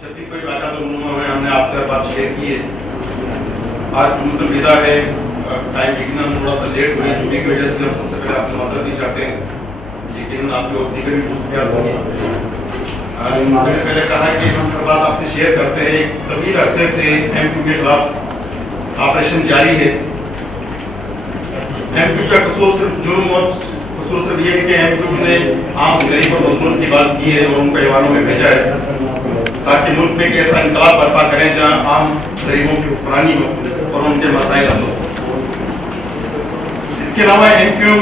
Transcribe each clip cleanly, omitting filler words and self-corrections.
جب بھی کوئی واقعہ تو ہم نے آپ سے بات شیئر کی ہے. آج جمعۃ الوداع ہے, ٹائم یقیناً تھوڑا سا لیٹ ہوئی, چھٹی کی وجہ سے ہم سب سے پہلے آپ سے معذرت نہیں چاہتے ہیں. یقیناً آپ کو دیگر بھی مصروفیات ہوگی. میں نے پہلے کہا کہ ہم ہر بات آپ سے شیئر کرتے ہیں. ایک طویل عرصے سے ایم کیو کے خلاف آپریشن جاری ہے. ایم کیو کا قصور صرف جرم اور قصور صرف یہ ہے کہ ایم کیو نے عام غریب اور مظلوم کی بات کی ہے اور ان کو ایوانوں میں بھیجا ہے تاکہ ملک میں ایک ایسا انقلاب برپا کریں جہاں عام غریبوں کی حکمرانی ہو اور ان کے مسائل حل ہو. اس کے علاوہ ایم کیو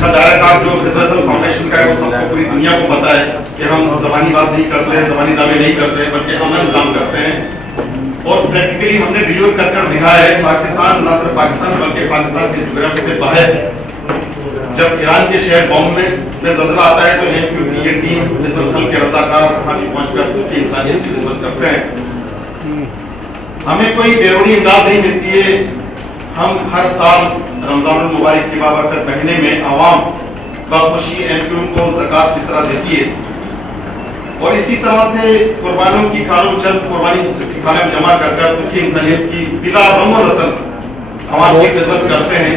کا دائرہ کار جو خدمت فاؤنڈیشن کا ہے وہ سب کو پوری دنیا کو پتا ہے کہ ہم زبانی بات نہیں کرتے ہیں, زبانی دعوے نہیں کرتے ہیں, بلکہ عمل کام کرتے ہیں. اور پریکٹیکلی ہم نے ڈیلیور کر دکھایا ہے. پاکستان نہ صرف پاکستان بلکہ پاکستان کے جغرافیے سے باہر جب ایران کے شہر بوم میں زلزلہ آتا ہے تو ایم کیو کی یہ ٹیم حزب الخلق کے رضاکار وہاں بھی پہنچ کر انسانیت کی خدمت کرتے ہیں. ہمیں کوئی بیرونی امداد نہیں ملتی ہے. ہم ہر سال رمضان المبارک کے بابرکت مہینے میں عوام بخوشی ایم کیو کو زکوٰۃ فطرہ دیتی ہے اور اسی طرح سے قربانوں کی کھالوں چند قربانی کی کھالیں جمع کر کر دکھی انسانیت کی بلا رنگ و نسل عوام کی خدمت کرتے ہیں.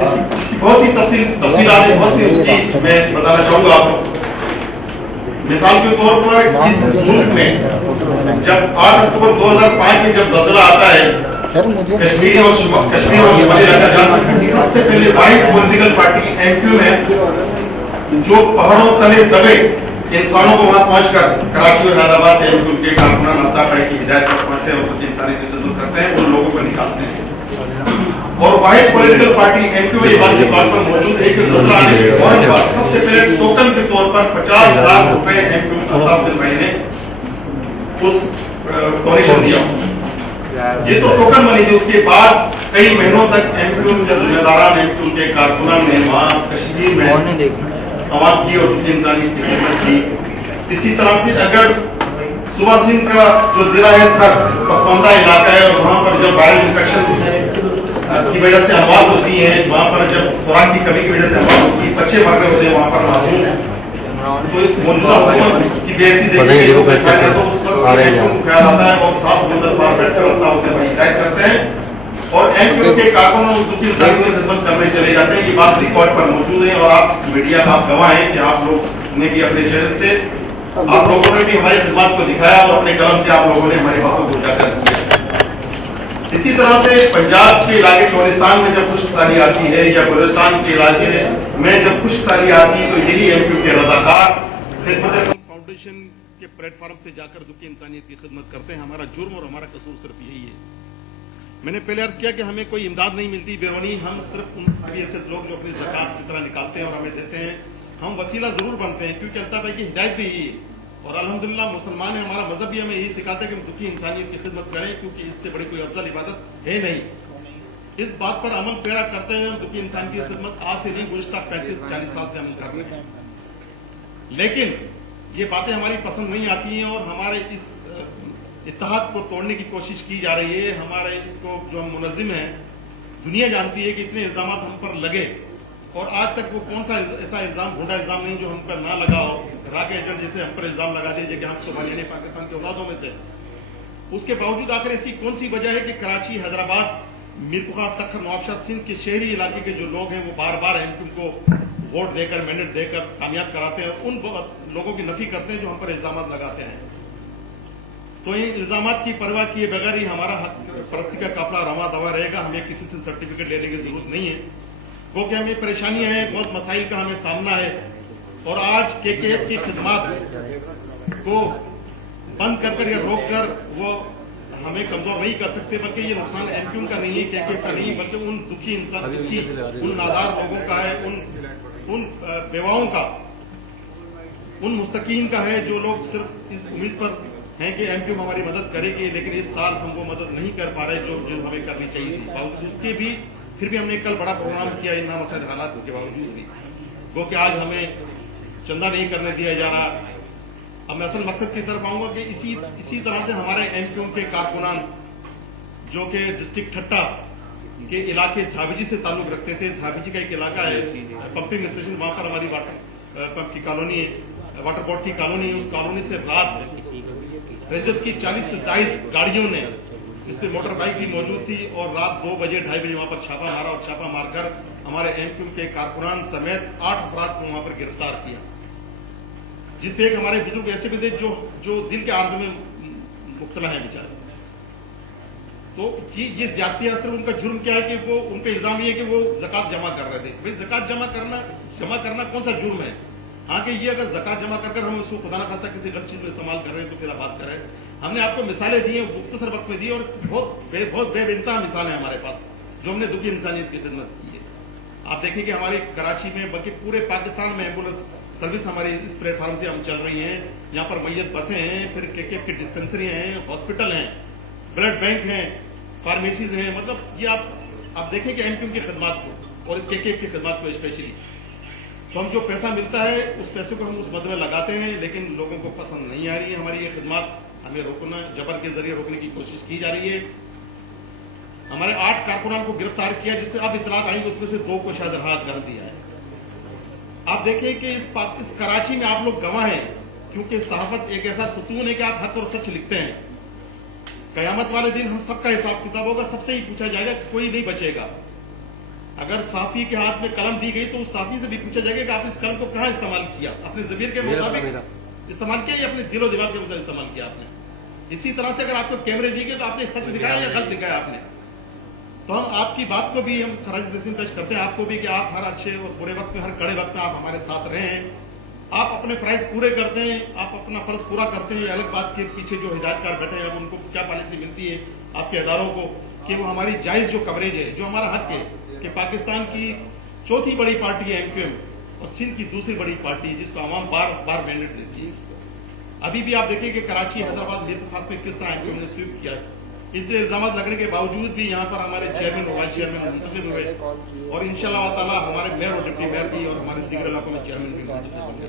اس کی بہت سی تفصیلات بہت سی اس کی میں بتانا چاہوں گا آپ کو. مثال کے طور پر اس ملک میں جب 8 اکتوبر 2005 میں جب زلزلہ آتا ہے کشمیر اور شمالی علاقہ میں سب سے پہلے واحد پولیٹیکل پارٹی ایم کیو ہے جو پہاڑوں تلے دبے انسانوں کو وہاں پہنچ کر کراچی اور حیدرآباد سے ایم کیو کے کارکنان الطاف بھائی کی ہدایت پر پہنچتے ہیں اور کچھ انسانی خدمت کرتے ہیں, ان لوگوں کو نکالتے ہیں. اور واحد پولیٹیکل پارٹی ایم کیو یہ بات کے طور پر موجود ہے کہ زلزلہ آنے کے فوراً بعد سب سے پہلے ٹوکن کے طور پر 50 لاکھ روپے ایم کیو الطاف سے بھائی نے اس ڈونیشن دیا. یہ تو ٹوکن منی تھی. اس کے بعد کئی مہینوں تک ایم کیو کے ذمہ داران ایم کیو کے کارکنان نے وہاں کشمیر میں عوام کی اور انسانیت کی خدمت کی. اسی طرح سے اگر صوبہ سندھ کا جو ضلع ہے تھا پسماندہ علاقہ ہے اور وہاں پر جب وائرل انفیکشن کی وجہ سے اموات ہوتی ہیں, وہاں پر جب خوراک کی کمی کی وجہ سے اموات ہوتی ہے, بچے مر رہے ہوتے ہیں وہاں پر معصوم, تو اس موجودہ حکومت کی بے حسی دیکھیں گے تو اس وقت ایم کیو کو خیال آتا ہے اور صاف سمندر پار بیٹھ کر اللہ اسے بھائی ہدایت کرتے ہیں اور ایم کیو کے کارکنوں اس دکھی انسانی کی خدمت کرنے چلے جاتے ہیں. یہ بات ریکارڈ پر موجود ہے اور آپ میڈیا کا آپ گواہ ہیں کہ آپ لوگ نے بھی اپنے چینل سے آپ لوگوں نے بھی ہماری خدمات کو دکھایا اور اپنے قلم سے آپ لوگوں نے ہماری باتوں کو اجاگر کیا. اسی طرح سے پنجاب کے علاقے چولستان میں جب خشک سالی آتی ہے یا بلوچستان کے علاقے میں جب خشک سالی آتی ہے تو یہی ایم کیو کے رضاکار خدمت فاؤنڈیشن کے پلیٹ فارم سے جا کر دکھی انسانیت کی خدمت کرتے ہیں. ہمارا جرم اور ہمارا قصور صرف یہی ہے. میں نے پہلے عرض کیا کہ ہمیں کوئی امداد نہیں ملتی بیرونی. ہم صرف ان ایسے لوگ جو اپنی زکوٰۃ کی طرح نکالتے ہیں اور ہمیں دیتے ہیں, ہم وسیلہ ضرور بنتے ہیں کیونکہ اللہ بھائی کی ہدایت بھی یہی ہے اور الحمدللہ مسلمان ہے. ہمارا مذہب بھی ہمیں یہی سکھاتا ہے کہ ہم دکھی انسانیت کی خدمت کریں کیونکہ اس سے بڑی کوئی افضل عبادت ہے نہیں. اس بات پر عمل پیرا کرتے ہیں. دکھی انسان کی خدمت آج سے نہیں, گزشتہ 35-40 سال سے ہم کر رہے ہیں. لیکن یہ باتیں ہماری پسند نہیں آتی ہیں اور ہمارے اس اتحاد کو توڑنے کی کوشش کی جا رہی ہے. ہمارے اس کو جو ہم منظم ہیں, دنیا جانتی ہے کہ اتنے الزامات ہم پر لگے اور آج تک وہ کون سا ایسا الزام, بھونڈا الزام نہیں جو ہم پر نہ لگا ہو. راک ایجنٹ جیسے ہم پر الزام لگا دیجیے کہ ہم صومالیہ پاکستان کے اولادوں میں سے. اس کے باوجود آخر ایسی کون سی وجہ ہے کہ کراچی, حیدرآباد, میرپورخاص, سکھر, نوابشاہ, سندھ کے شہری علاقے کے جو لوگ ہیں وہ بار بار ایم کیو کو ووٹ دے کر, مینڈیٹ دے کر کامیاب کراتے ہیں اور ان لوگوں کی نفی کرتے ہیں جو ہم پر الزامات لگاتے ہیں. تو ان الزامات کی پرواہ کیے بغیر ہی ہمارا حق پرستی کا قافلہ رواں دوا رہے گا. ہمیں کسی سے سرٹیفکیٹ لینے کی ضرورت نہیں ہے کیونکہ ہمیں پریشانیاں ہیں, بہت مسائل کا ہمیں سامنا ہے اور آج کے کی خدمات کو بند کر کر یا روک کر وہ ہمیں کمزور نہیں کر سکتے, بلکہ یہ نقصان ایم کیو کا نہیں ہے, کا نہیں, بلکہ ان دکھی انسان, ان نادار لوگوں کا ہے, ان بیواؤں کا, ان مستقین کا ہے جو لوگ صرف اس امید پر ہیں کہ ایم کیو ہماری مدد کرے گی, لیکن اس سال ہم وہ مدد نہیں کر پا رہے جو ہمیں کرنی چاہیے تھی. باوجود اس کے بھی پھر بھی ہم نے کل بڑا پروگرام کیا ان نامسائل حالات کے باوجود بھی, کیونکہ آج ہمیں چندہ نہیں کرنے دیا جا رہا. اب میں اصل مقصد کی طرف آؤں گا کہ اسی طرح سے ہمارے ایم کیو کے کارکنان جو کہ ڈسٹرکٹ ٹھٹا کے علاقے دھابیجی سے تعلق رکھتے تھے. دھابیجی کا ایک علاقہ ہے پمپنگ اسٹیشن, وہاں پر ہماری واٹر پمپ کی کالونی ہے, واٹر بورڈ کی کالونی ہے. اس کالونی سے رات رینجرز کی 40 سے زائد گاڑیوں نے, جس میں موٹر بائک بھی موجود تھی, اور رات 2 بجے 2:30 بجے وہاں پر چھاپا مارا, اور چھاپا مار کر ہمارے ایم کیو کے کارکنان سمیت 8 افراد کو وہاں پر گرفتار کیا, جس سے ایک ہمارے بزرگ ایسے بھی تھے جو دل کے عارضے میں مبتلا ہیں بیچارے. تو یہ زیادتی اصل ان کا جرم کیا ہے کہ وہ, ان پہ الزام یہ ہے کہ وہ زکات جمع کر رہے تھے. بھائی زکات جمع کرنا کون سا جرم ہے؟ ہاں کہ یہ اگر زکات جمع کر ہم اس کو خدا نخواستہ کسی غلط چیز میں استعمال کر رہے ہیں تو پھر آپ بات کر رہے ہیں. ہم نے آپ کو مثالیں دی ہیں, مختصر وقت میں دی, اور بہت بے انتہا مثالیں ہیں ہمارے پاس جو ہم نے دکھی انسانیت کی خدمت کی ہے. آپ دیکھیں کہ ہماری کراچی میں بلکہ پورے پاکستان میں ایمبولینس سروس ہماری اس پلیٹ فارم سے ہم چل رہی ہیں. یہاں پر میت بسیں ہیں, پھر کے کی ڈسپینسری ہیں, ہاسپٹل ہیں, بلڈ بینک ہیں, فارمیسیز ہیں. مطلب یہ آپ دیکھیں کہ ایم کیو کی خدمات کو اور اس کے کی خدمات کو اسپیشلی, تو ہم جو پیسہ ملتا ہے اس پیسے کو ہم اس مد میں لگاتے ہیں, لیکن لوگوں کو پسند نہیں آ رہی ہے ہماری یہ خدمات. ہمیں روکنا, جبر کے ذریعے روکنے کی کوشش کی جا رہی ہے. ہمارے 8 کارکنان کو گرفتار کیا, جس میں اب اطلاعات آئی اس میں سے 2 کو شاید رہا کر دیا ہے. آپ دیکھیں کہ اس کراچی میں آپ لوگ گواہ ہیں, کیونکہ صحافت ایک ایسا ستون ہے کہ آپ حق اور سچ لکھتے ہیں. قیامت والے دن ہم سب کا حساب کتاب ہوگا, سب سے ہی پوچھا جائے گا, کوئی نہیں بچے گا. اگر صحافی کے ہاتھ میں قلم دی گئی تو اس صحافی سے بھی پوچھا جائے گا کہ آپ اس قلم کو کہاں استعمال کیا, اپنے ضمیر کے مطابق استعمال کیا یا اپنے دل و دماغ کے مطابق استعمال کیا آپ نے. اسی طرح سے اگر آپ کو کیمرے دی گئے تو آپ نے سچ دکھایا یا غلط دکھایا آپ نے. تو ہم آپ کی بات کو بھی ہم خراج تحسین پیش کرتے ہیں, آپ کو بھی کہ آپ ہر اچھے اور برے وقت میں, ہر کڑے وقت میں آپ ہمارے ساتھ رہے ہیں. آپ اپنے فرائض پورے کرتے ہیں, آپ اپنا فرض پورا کرتے ہیں. یہ الگ بات کے پیچھے جو ہدایت کار بیٹھے ہیں, اب ان کو کیا پالیسی ملتی ہے آپ کے اداروں کو کہ وہ ہماری جائز جو کوریج ہے, جو ہمارا حق ہے کہ پاکستان کی 4تھی بڑی پارٹی ہے ایم کیو ایم, اور سندھ کی 2سری بڑی پارٹی ہے جس کو عوام بار مینڈیٹ دیتی ہے. اس کو ابھی بھی آپ دیکھیں کہ کراچی, حیدرآباد, میر خاص میں کس طرح ایم کیو ایم نے سویپ کیا. اتنے الزامات لگنے کے باوجود بھی یہاں پر ہمارے چیئرمین اور وائس چیئرمین منتخب ہوئے, اور انشاءاللہ تعالیٰ ہمارے میئر اور ڈپٹی میئر بھی, اور ہمارے دیگر علاقوں میں چیئرمین بھی منتخب ہوں گے.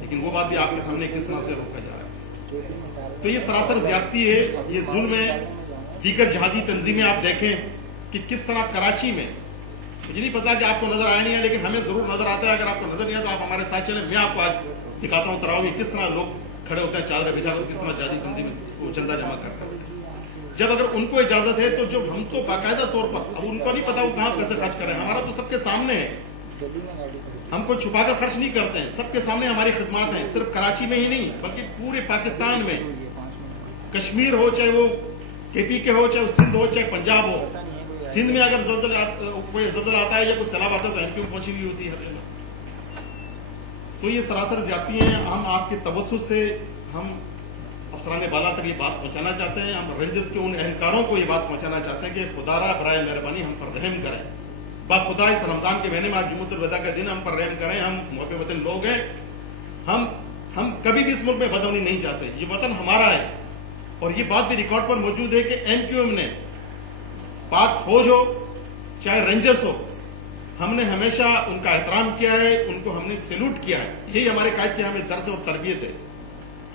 لیکن وہ بات بھی آپ کے سامنے کس طرح سے روکا جا رہا ہے. تو یہ سراسر زیادتی ہے, یہ ظلم ہے. دیگر جہادی تنظیمیں آپ دیکھیں کہ کس طرح کراچی میں, مجھے نہیں پتا کہ آپ کو نظر آیا نہیں ہے, لیکن ہمیں ضرور نظر آتا ہے. اگر آپ کو نظر نہیں آتا تو آپ ہمارے ساتھ چلیں, میں آپ کو آج دکھاتا ہوں تراویح کس طرح لوگ کھڑے ہوتے ہیں چادریں بچھا کر, کس طرح جہادی تنظیمیں وہ چندہ جمع کرتے ہیں. جب اگر ان کو اجازت ہے تو جب ہم تو باقاعدہ طور پر, اب ان کو نہیں پتا وہ کہاں پیسے خرچ کریں, ہمارا تو سب کے سامنے ہے, ہم کو چھپا کر خرچ نہیں کرتے ہیں, سب کے سامنے ہماری خدمات ہیں. صرف کراچی میں ہی نہیں بلکہ پورے پاکستان میں, کشمیر ہو چاہے وہ کے پی کے ہو, چاہے وہ سندھ ہو, چاہے پنجاب ہو. سندھ میں اگر کوئی زلزلہ آتا ہے یا کوئی سیلاب آتا ہے تو ایم کیو پہنچی ہوئی ہوتی ہے ہر جگہ. تو یہ سراسر زیادتی ہیں. ہم آپ کے توسط سے ہم افسران بالا تک یہ بات پہنچانا چاہتے ہیں. ہم رینجرز کے ان اہلکاروں کو یہ بات پہنچانا چاہتے ہیں کہ خدا را برائے مہربانی ہم پر رحم کریں. خدا اس رمضان کے مہینے میں آج جمعۃ الوداع کا دن, ہم پر رحم کریں. ہم محب وطن لوگ ہیں, ہم کبھی بھی اس ملک میں بدامنی نہیں چاہتے. یہ وطن ہمارا ہے, اور یہ بات بھی ریکارڈ پر موجود ہے کہ ایم کیو ایم نے, پاک فوج ہو چاہے رینجرز ہو, ہم نے ہمیشہ ان کا احترام کیا ہے, ان کو ہم نے سیلوٹ کیا ہے. یہی ہمارے قائد کی ہمیں درس اور تربیت ہے.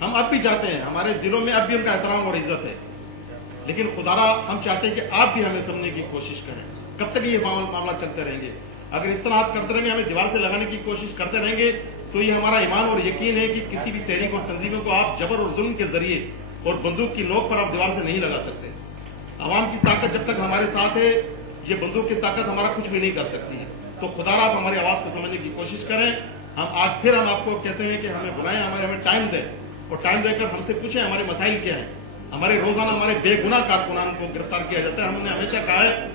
ہم اب بھی چاہتے ہیں, ہمارے دلوں میں اب بھی ان کا احترام اور عزت ہے, لیکن خدارا ہم چاہتے ہیں کہ آپ بھی ہمیں سمجھنے کی کوشش کریں. کب تک یہ معاملہ چلتے رہیں گے؟ اگر اس طرح آپ کرتے رہیں گے, ہمیں دیوار سے لگانے کی کوشش کرتے رہیں گے, تو یہ ہمارا ایمان اور یقین ہے کہ کسی بھی تحریک اور تنظیموں کو آپ جبر اور ظلم کے ذریعے اور بندوق کی نوک پر آپ دیوار سے نہیں لگا سکتے. عوام کی طاقت جب تک ہمارے ساتھ ہے, یہ بندوق کی طاقت ہمارا کچھ بھی نہیں کر سکتی ہے. تو خدا آپ ہماری آواز کو سمجھنے کی کوشش کریں. ہم آپ کو کہتے ہیں کہ ہمیں بلائیں, ہمیں ٹائم دیں, اور ٹائم دے کر ہم سے پوچھیں ہمارے مسائل کیا ہیں. ہمارے روزانہ ہمارے بے گناہ کارکنان کو گرفتار کیا جاتا ہے. ہم نے ہمیشہ کہا ہے,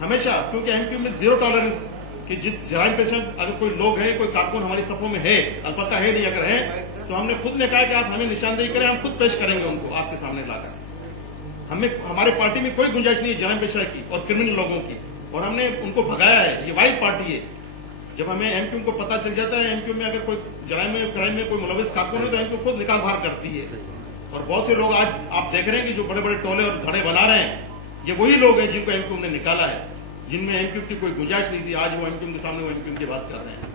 ہمیشہ, کیونکہ ایم کیو میں 0 ٹالرنس کہ جس جرائم پیشہ اگر کوئی لوگ ہیں, کوئی کارکن ہماری صفوں میں ہے, البتہ ہے نہیں, اگر ہیں تو ہم نے خود نے کہا کہ آپ ہمیں نشاندہی کریں, ہم خود پیش کریں گے ان کو آپ کے سامنے لا کر. ہمارے پارٹی میں کوئی گنجائش نہیں ہے جرائم پیشہ کی اور کرمنل لوگوں کی, اور ہم نے ان کو بھگایا ہے. یہ واحد پارٹی ہے. جب ہمیں ایم کیو کو پتہ چل جاتا ہے, ایم کیو میں اگر کوئی کرائم میں کوئی ملوث کارکن ہے تو ایم کیو خود نکال بھار کرتی ہے. اور بہت سے لوگ آج آپ دیکھ رہے ہیں کہ جو بڑے بڑے ٹولے اور دھڑے بنا رہے ہیں, یہ وہی لوگ ہیں جن کو ایم کیو نے نکالا ہے, جن میں ایم کیو کی کوئی گنجائش نہیں تھی. آج وہ ایم کیو کے سامنے وہ ایم کیو کی بات کر رہے ہیں.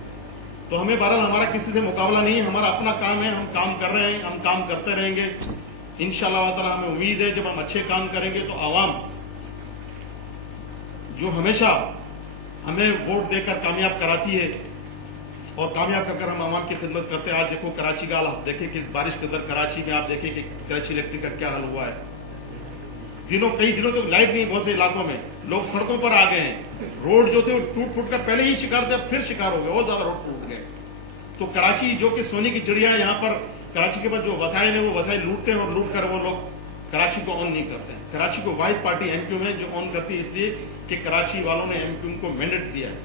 تو ہمیں بہرحال ہمارا کسی سے مقابلہ نہیں ہے, ہمارا اپنا کام ہے, ہم کام کر رہے ہیں, ہم کام کرتے رہیں گے. انشاءاللہ تعالی ہمیں امید ہے جب ہم اچھے کام کریں گے تو عوام جو ہمیشہ ہمیں ووٹ دے کر کامیاب کراتی ہے اور کامیاب کر ہم عوام کی خدمت کرتے ہیں. آج دیکھو کراچی کا حال آپ دیکھیں کہ اس بارش کے اندر کراچی میں آپ دیکھیں کہ کراچی الیکٹرک کا کیا حال ہوا ہے. کئی دنوں تک لائٹ نہیں, بہت سے علاقوں میں لوگ سڑکوں پر آ گئے ہیں. روڈ جو تھے وہ ٹوٹ پھوٹ کر پہلے ہی شکار تھے, اب پھر شکار ہو گئے, اور زیادہ روڈ ٹوٹ گئے. تو کراچی جو کہ سونے کی چڑیا ہے, یہاں پر کراچی کے بعد جو وسائل ہیں وہ وسائل لوٹتے ہیں اور لوٹ کر وہ لوگ کراچی کو آن نہیں کرتے ہیں. کراچی کو واحد پارٹی ایم کیو ہے جو آن کرتی ہے, اس لیے کہ کراچی والوں نے ایم کیو کو مینڈیٹ دیا ہے.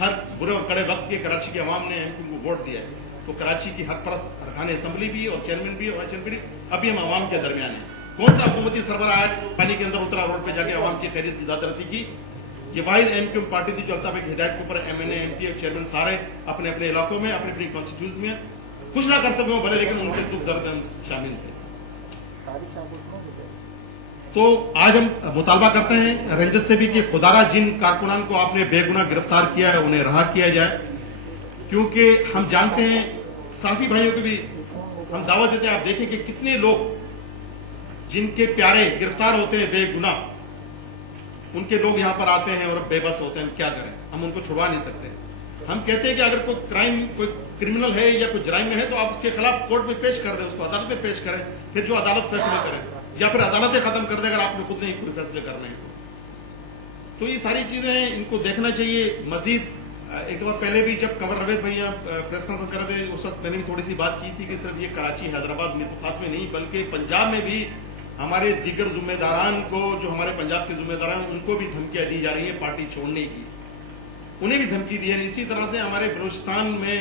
ہر برے اور کڑے وقت کے کراچی کے عوام نے ایم کیو کو ووٹ دیا ہے. تو کراچی کی حق پرست ارکان اسمبلی بھی اور چیئرمین بھی اور وائس چیئرمین بھی ابھی ہم عوام کے درمیان ہیں. کون سا حکومتی سربراہ آیا پانی کے اندر اترا, روڈ پہ جا کے عوام کی خیریت کی ذات رسی کی؟ یہ واحد ایم کیو پارٹی تھی جو الطاف کی ہدایت کے اوپر ایم این اے, ایم پی اور چیئرمین سارے اپنے اپنے علاقوں میں اپنی اپنی کانسٹیٹیوز میں کچھ نہ کر سکے بھلے, لیکن ان کے دکھ درد میں شامل تھے. تو آج ہم مطالبہ کرتے ہیں رینجرز سے بھی کہ خدارہ جن کارکنان کو آپ نے بے گناہ گرفتار کیا ہے انہیں رہا کیا جائے, کیونکہ ہم جانتے ہیں صحافی بھائیوں کو بھی ہم دعوت دیتے ہیں. آپ دیکھیں کہ کتنے لوگ جن کے پیارے گرفتار ہوتے ہیں بے گناہ, ان کے لوگ یہاں پر آتے ہیں اور بے بس ہوتے ہیں. ہم کیا کریں, ہم ان کو چھڑوا نہیں سکتے. ہم کہتے ہیں کہ اگر کوئی کرمنل ہے یا کوئی جرائم میں ہے تو آپ اس کے خلاف کورٹ میں پیش کر دیں, اس کو عدالت میں پیش کریں, پھر جو عدالت فیصلے کریں, یا پھر عدالتیں ختم کر دیں اگر آپ نے خود نہیں کوئی فیصلے کرنے ہیں. تو یہ ساری چیزیں ہیں, ان کو دیکھنا چاہیے. مزید ایک دفعہ پہلے بھی جب کنور روید بھیا پریس کانفرنس کر رہے تھے, اس وقت میں نے بھی تھوڑی سی بات کی تھی کہ صرف یہ کراچی حیدرآباد میں خاص میں نہیں بلکہ پنجاب میں بھی ہمارے دیگر ذمہ داران کو, جو ہمارے پنجاب کے ذمہ داران ان کو بھی دھمکیاں دی جا رہی ہیں پارٹی چھوڑنے کی, انہیں بھی دھمکی دی ہے. اسی طرح سے ہمارے بلوچستان میں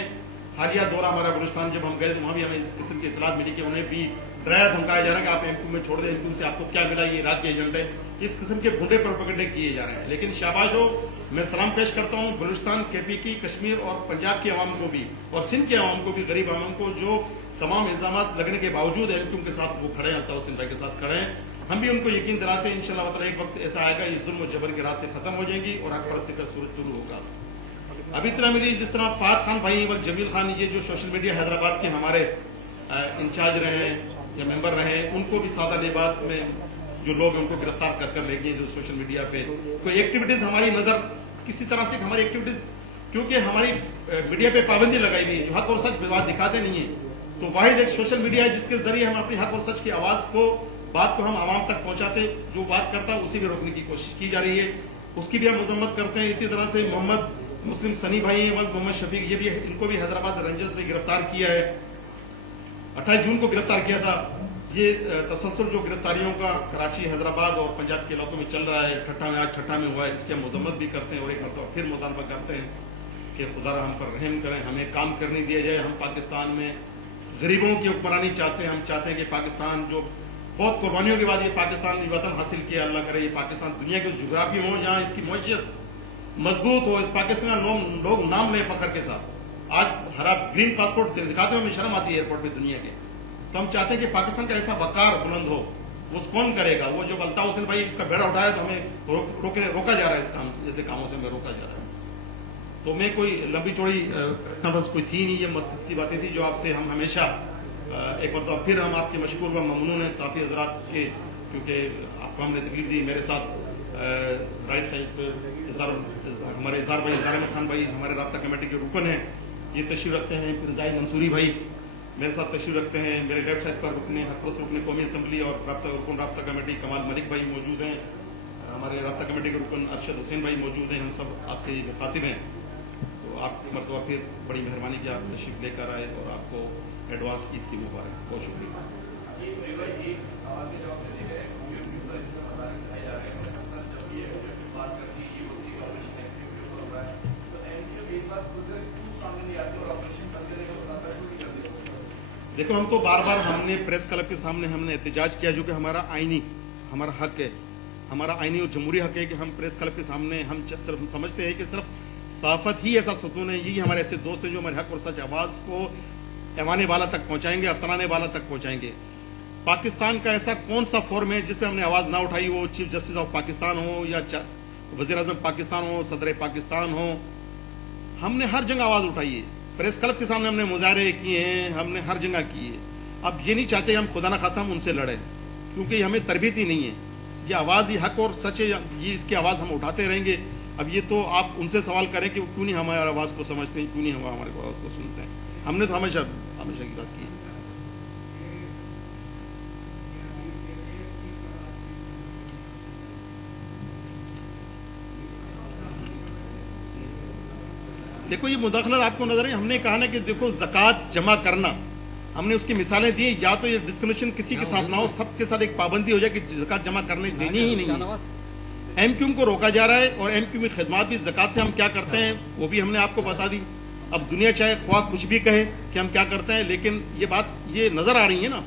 حالیہ دورہ ہمارا بلوچستان جب ہم گئے تو وہاں بھی ہمیں اس قسم کی اطلاعات ملی کہ انہیں بھی ڈرایا دھمکایا جا رہا ہے کہ آپ ایم کیو میں چھوڑ دیں, ایم کیو سے آپ کو کیا ملا, یہ رات کے ایجنڈے, اس قسم کے بھونڈے پروپیگنڈے کیے جا رہے ہیں. لیکن شاباش ہو, میں سلام پیش کرتا ہوں بلوچستان, کے پی کی, کشمیر اور پنجاب کے عوام کو بھی, اور سندھ کے عوام کو بھی, غریب عوام کو, جو تمام الزامات لگنے کے باوجود ایم کیو کے ساتھ وہ کھڑے ہیں, عطا حسین بھائی کے ساتھ کھڑے ہیں. ہم بھی ان کو یقین دلاتے ہیں انشاءاللہ تعالی ایک وقت ایسا آئے گا یہ ظلم و جبر کی راتیں ختم ہو جائیں گی اور حق پرستی کا سورج طلوع ہوگا. ابھی اتنا ملی جس طرح فہد خان بھائی اور جمیل خان, یہ جو سوشل میڈیا حیدرآباد کے ہمارے انچارج رہے ہیں یا ممبر رہے ہیں, ان کو بھی سادہ لباس میں جو لوگ ہیں ان کو گرفتار کر لے گئے جو سوشل میڈیا پہ کوئی ایکٹیویٹیز ہماری نظر کسی طرح سے ہماری ایکٹیویٹیز, کیونکہ ہماری میڈیا پہ پابندی لگائی ہوئی ہے, حق اور سچ بات دکھاتے نہیں ہیں. تو واحد ایک سوشل میڈیا ہے جس کے ذریعے ہم اپنی حق اور سچ کی آواز کو, بات کو ہم عوام تک پہنچاتے, جو بات کرتا ہے اسی کو روکنے کی کوشش کی جا رہی ہے, اس کی بھی ہم مذمت کرتے ہیں. اسی طرح سے محمد مسلم سنی بھائی ہیں, محمد شفیق, یہ بھی ان کو بھی حیدرآباد رینجرز سے گرفتار کیا ہے, 28 جون کو گرفتار کیا تھا. یہ تسلسل جو گرفتاریوں کا کراچی, حیدرآباد اور پنجاب کے علاقوں میں چل رہا ہے, آج ٹھٹا میں ہوا ہے, اس کی ہم مذمت بھی کرتے ہیں اور ایک مرتبہ پھر مطالبہ کرتے ہیں کہ خدا ہم پر رحم کریں, ہمیں کام کرنے دیا جائے. ہم پاکستان میں غریبوں کی حکمرانی چاہتے ہیں. ہم چاہتے ہیں کہ پاکستان جو بہت قربانیوں کے بعد یہ پاکستان یہ وطن حاصل کیا, اللہ کرے یہ پاکستان دنیا کے جغرافی ہوں جہاں اس کی معیشت مضبوط ہو, اس پاکستان لوگ نام لیں فخر کے ساتھ. آج ہرا گرین پاسپورٹ دکھاتے ہوئے ہمیں شرم آتی ہے ایئرپورٹ پہ دنیا کے. تو ہم چاہتے ہیں کہ پاکستان کا ایسا وقار بلند ہو, وہ کون کرے گا؟ وہ جو الطاف حسین بھائی اس کا بیڑا اٹھایا تو ہمیں روکا جا رہا ہے, اس کام جیسے کاموں سے ہمیں روکا جا رہا ہے. تو میں کوئی لمبی چوڑی بس کوئی تھی نہیں, یہ مقصد کی باتیں تھی جو آپ سے ہم ہمیشہ ایک مرتبہ پھر ہم آپ کے مشکور و ممنون ہیں صحافی حضرات کے, کیونکہ آپ کو ہم نے تکلیف دی. میرے ساتھ رائٹ سائڈ پہ ہمارے اظہار بھائی, اظہار احمد خان بھائی ہمارے رابطہ کمیٹی کے رکن ہیں, یہ تشریف رکھتے ہیں. پھر زاہد منصوری بھائی میرے ساتھ تشریف رکھتے ہیں. میرے لیفٹ سائڈ پر رکن حقوق رکن قومی اسمبلی اور رابطہ کمیٹی کمال ملک بھائی موجود ہیں. ہمارے رابطہ کمیٹی کے رکن ارشد حسین بھائی موجود ہیں. ہم سب آپ سے مخاطب ہیں. تو آپ کی مرتبہ پھر بڑی مہربانی کی آپ تشریف لے کر آئے اور آپ کو ایڈوانس عید کی مبارک. بہت شکریہ. دیکھو ہم تو بار بار ہم نے پریس کلب کے سامنے ہم نے احتجاج کیا, جو کہ ہمارا حق ہے, ہمارا آئینی اور جمہوری حق ہے کہ ہم پریس کلب کے سامنے ہم صرف سمجھتے ہیں کہ صرف صحافت ہی ایسا ستون ہے, یہی ہمارے ایسے دوست ہیں جو ہمارے حق اور سچ آواز کو ایوان بالا تک پہنچائیں گے, افسران بالا تک پہنچائیں گے. پاکستان کا ایسا کون سا فورم ہے جس پہ ہم نے آواز نہ اٹھائی, وہ چیف جسٹس آف پاکستان ہو یا وزیر اعظم پاکستان ہو, صدر پاکستان ہو, ہم نے ہر جگہ آواز اٹھائی ہے. پریس کلب کے سامنے ہم نے مظاہرے کیے ہیں, ہم نے ہر جگہ کیے. اب یہ نہیں چاہتے ہم خدا نہ خواستہ ہم ان سے لڑیں, کیونکہ ہمیں تربیت ہی نہیں ہے. یہ آواز, یہ حق اور سچ ہے, یہ اس کی آواز ہم اٹھاتے رہیں گے. اب یہ تو آپ ان سے سوال کریں کہ وہ کیوں نہیں ہماری آواز کو سمجھتے ہیں, کیوں نہیں ہماری آواز کو سنتے ہیں. ہم نے تو ہمیشہ کی بات کی ہے. دیکھو یہ مداخلت آپ کو نظر ہے, ہم نے کہا نا کہ دیکھو زکوٰۃ جمع کرنا, ہم نے اس کی مثالیں دی, یا تو یہ ڈسکرمنیشن کسی کے ساتھ نہ ہو, سب کے ساتھ ایک پابندی ہو جائے کہ زکوٰۃ جمع کرنے دینی ہی نہیں ہے. ایم کیو کو روکا جا رہا ہے, اور ایم کیو میں خدمات بھی زکوٰۃ سے ہم کیا کرتے ہیں وہ بھی ہم نے آپ کو بتا دی. اب دنیا چاہے خواہ کچھ بھی کہے کہ ہم کیا کرتے ہیں, لیکن یہ بات یہ نظر آ رہی ہے نا.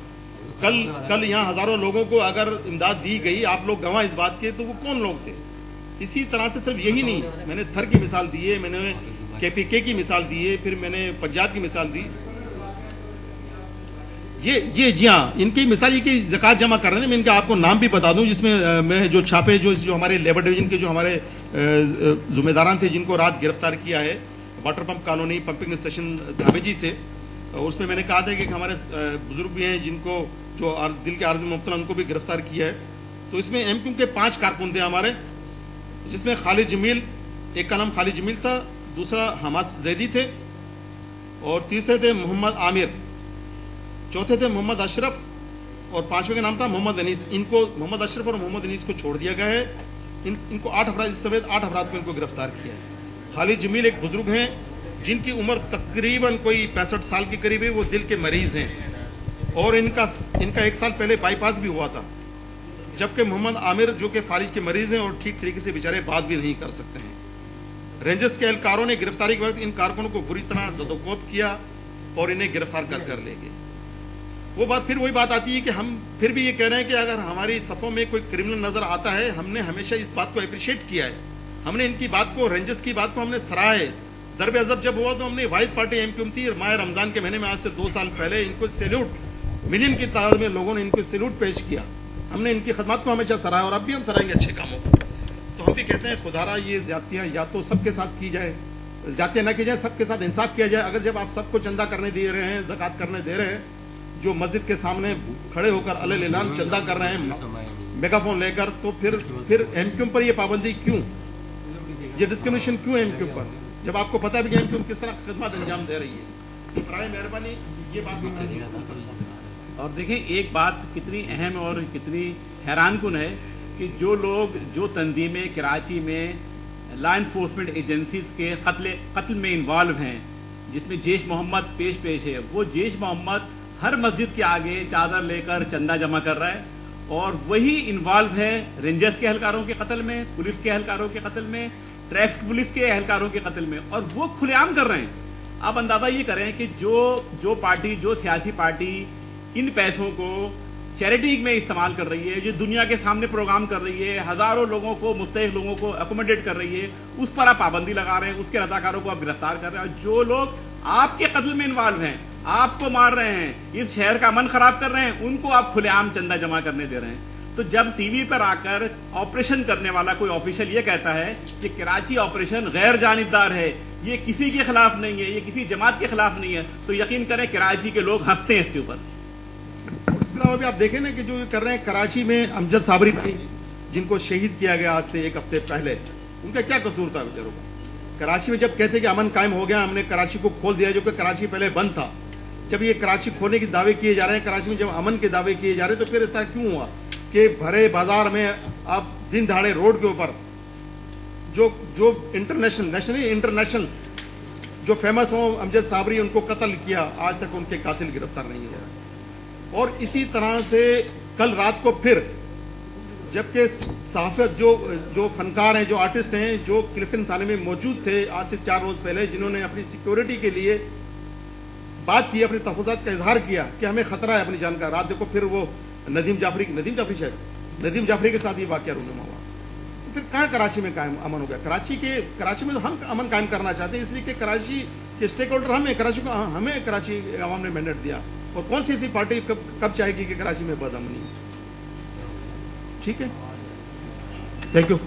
کل یہاں ہزاروں لوگوں کو اگر امداد دی گئی, آپ لوگ گواہ اس بات کے, تو وہ کون لوگ تھے؟ اسی طرح سے صرف یہی نہیں, میں نے تھر کی مثال دی ہے, میں نے KPK کی مثال دی ہے, پھر میں نے پنجاب کی مثال دی. یہ جی ہاں, ان کی مثال یہ کہ زکوٰۃ جمع کر رہے ہیں. میں ان کا آپ کو نام بھی بتا دوں, جس میں جو چھاپے جو ہمارے لیبر ڈویژن کے جو ہمارے ذمہ داران تھے, جن کو رات گرفتار کیا ہے water pump colony pumping station دھابے جی سے, اس میں نے کہا تھا کہ ہمارے بزرگ بھی ہیں جن کو جو دل کے عارض میں مبتلا, ان کو بھی گرفتار کیا ہے. تو اس میں MQ کے 5 کارکن تھے ہمارے, جس میں خالد جمیل, ایک کا نام خالد جمیل تھا, دوسرا حماس زیدی تھے, اور تیسرے تھے محمد عامر, چوتھے تھے محمد اشرف, اور 5ویں کا نام تھا محمد انیس. ان کو محمد اشرف اور محمد انیس کو چھوڑ دیا گیا ہے. ان کو 8 افراد سمیت 8 افراد کو ان کو گرفتار کیا ہے. خالد جمیل ایک بزرگ ہیں جن کی عمر تقریباً کوئی 65 سال کے قریب ہے, وہ دل کے مریض ہیں, اور ان کا 1 سال پہلے بائی پاس بھی ہوا تھا. جبکہ محمد عامر جو کہ فالج کے مریض ہیں اور ٹھیک طریقے سے بیچارے بات بھی نہیں کر سکتے ہیں. رینجرز کے اہلکاروں نے گرفتاری کے وقت ان کارکنوں کو بری طرح زدوکوب کیا اور انہیں گرفتار کر لے گئے. پھر وہی بات آتی ہے کہ ہم پھر بھی یہ کہہ رہے ہیں کہ اگر ہماری صفوں میں کوئی کرمنل نظر آتا ہے, ہم نے ہمیشہ اس بات کو اپریشیٹ کیا ہے, ہم نے ان کی بات کو, رینجرز کی بات کو ہم نے سراہا ہے. ضرب عضب جب ہوا تو ہم نے واحد پارٹی MQ تھی, اور ماہ رمضان کے مہینے میں آج سے 2 سال پہلے ان کو سیلوٹ, ملین کی تعداد میں لوگوں نے ان کو سیلوٹ پیش کیا. ہم نے ان کی خدمات کو ہمیشہ سراہا, اور اب بھی ہم سرائیں گے اچھے کاموں کو. تو ہم بھی کہتے ہیں خدارا یہ زیادتیاں یا تو سب کے ساتھ کی جائے, زیادتیاں نہ کی جائے, سب کے ساتھ انصاف کیا جائے. اگر جب آپ سب کو چندہ کرنے دے رہے ہیں, زکوٰۃ کرنے دے رہے ہیں, جو مسجد کے سامنے کھڑے ہو کر علیہ اعلان چندہ کر رہے ہیں میگا فون لے کر, تو پھر MQ پر یہ پابندی کیوں, یہ ڈسکرمنیشن کیوں MQ پر, جب آپ کو پتہ بھی کہ MQ کس طرح خدمات انجام دے رہی ہے؟ برائے مہربانی یہ بات بھی چاہیے. اور دیکھیں ایک بات کتنی اہم اور کتنی حیران کن ہے کہ جو لوگ, جو تنظیمیں کراچی میں لا انفورسمنٹ ایجنسیز کے قتل میں انوالو ہیں, جس میں جیش محمد پیش ہے, وہ جیش محمد ہر مسجد کے آگے چادر لے کر چندہ جمع کر رہا ہے, اور وہی انوالو ہے رینجرز کے اہلکاروں کے قتل میں, پولیس کے اہلکاروں کے قتل میں, ٹریفک پولیس کے اہلکاروں کے قتل میں, اور وہ کھلے عام کر رہے ہیں. آپ اندازہ یہ کریں کہ جو پارٹی, جو سیاسی پارٹی ان پیسوں کو چیریٹی میں استعمال کر رہی ہے, جو دنیا کے سامنے پروگرام کر رہی ہے, ہزاروں لوگوں کو, مستحق لوگوں کو اکوموڈیٹ کر رہی ہے, اس پر آپ پابندی لگا رہے ہیں, اس کے رضاکاروں کو آپ گرفتار کر رہے ہیں. اور جو لوگ آپ کے قتل میں انوالو ہیں, آپ کو مار رہے ہیں, اس شہر کا امن خراب کر رہے ہیں, ان کو آپ کھلے عام چندہ جمع کرنے دے رہے ہیں. تو جب ٹی وی پر آ کر آپریشن کرنے والا کوئی آفیشل یہ کہتا ہے کہ کراچی آپریشن غیر جانبدار ہے, یہ کسی کے خلاف نہیں ہے, یہ کسی جماعت کے خلاف نہیں ہے, تو یقین کریں کراچی کے لوگ ہنستے ہیں اس کے اوپر. اس کے علاوہ بھی آپ دیکھیں نا کہ جو کر رہے ہیں کراچی میں, امجد صابری بھائی جن کو شہید کیا گیا آج سے 1 ہفتے پہلے, ان کا کیا قصور تھا بیچاروں کا؟ کراچی میں جب کہتے کہ امن قائم ہو گیا, ہم نے کراچی کو کھول دیا, جو کہ کراچی پہلے بند تھا. جب یہ کراچی کھولنے کے دعوے کیے جا رہے ہیں, کراچی میں جب امن کے دعوے کیے جا رہے ہیں, تو پھر اس طرح کیوں ہوا کہ بھرے بازار میں آپ دن دہاڑے روڈ کے اوپر جو انٹرنیشنل جو فیمس ہوں امجد صابری, ان کو قتل کیا, آج تک ان کے قاتل گرفتار نہیں ہوا. اور اسی طرح سے کل رات کو پھر جبکہ صحافت جو فنکار ہیں, جو آرٹسٹ ہیں, جو کلفٹن تھانے میں موجود تھے آج سے 4 روز پہلے, جنہوں نے اپنی سیکیورٹی کے لیے بات کی, اپنے تحفظات کا اظہار کیا کہ ہمیں خطرہ ہے اپنی جان کا, رات دیکھو پھر وہ ندیم جعفری کے ساتھ یہ واقعہ رونما ہوا. تو پھر کہاں کراچی میں قائم امن ہو گیا؟ کراچی میں تو ہم امن قائم کرنا چاہتے ہیں, اس لیے کہ کراچی کے اسٹیک ہولڈر ہمیں کراچی عوام نے مینڈیٹ دیا, اور کون سی ایسی پارٹی کب چاہے گی کہ کراچی میں بد امنی؟ ٹھیک ہے, تھینک یو.